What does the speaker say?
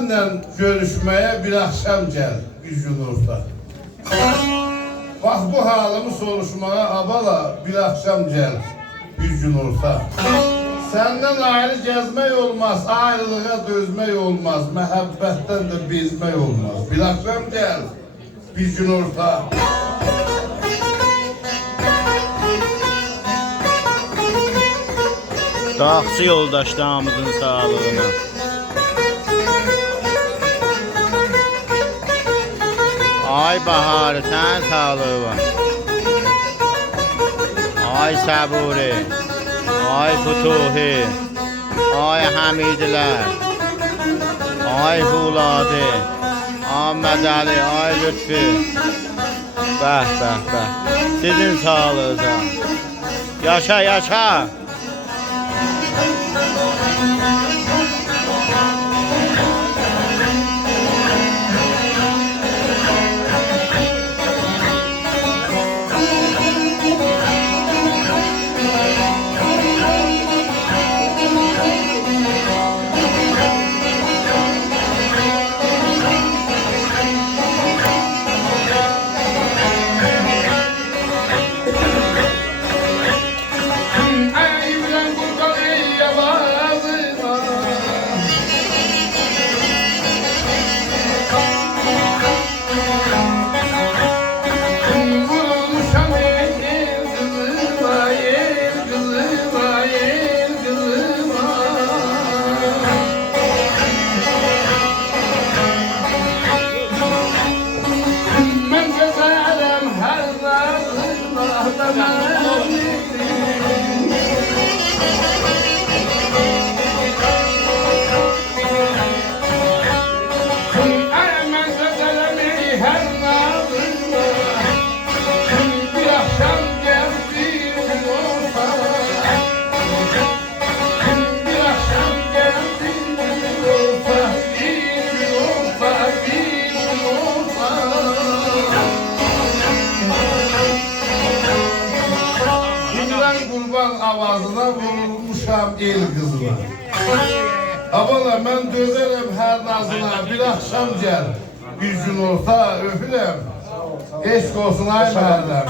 Senden görüşmeye bir akşam gel gücün orta. Bak bu halımı soruşmaya abala bir akşam gel gücün orta. Senden ayrı gezmek olmaz, ayrılığa dözmek olmaz, məhəbbətten de bezmek olmaz. Bir akşam gel gücün orta. Dağçı yoldaşlarımızın sağlığına. Ay Baharı, sen sağlığı var. Ay Saburi, ay Futuhi, ay Hamidiler, ay Huladi, Ahmet Ali, ay Lütfi. Bəh, bəh, bəh. Sizin sağlığınıza. Yaşa, yaşa. Avazına vurulmuşam el kızına. Abala ben dönerim her nazına, bir akşam gel gücün orta öpülem. Eşk olsun ay məhərrəm.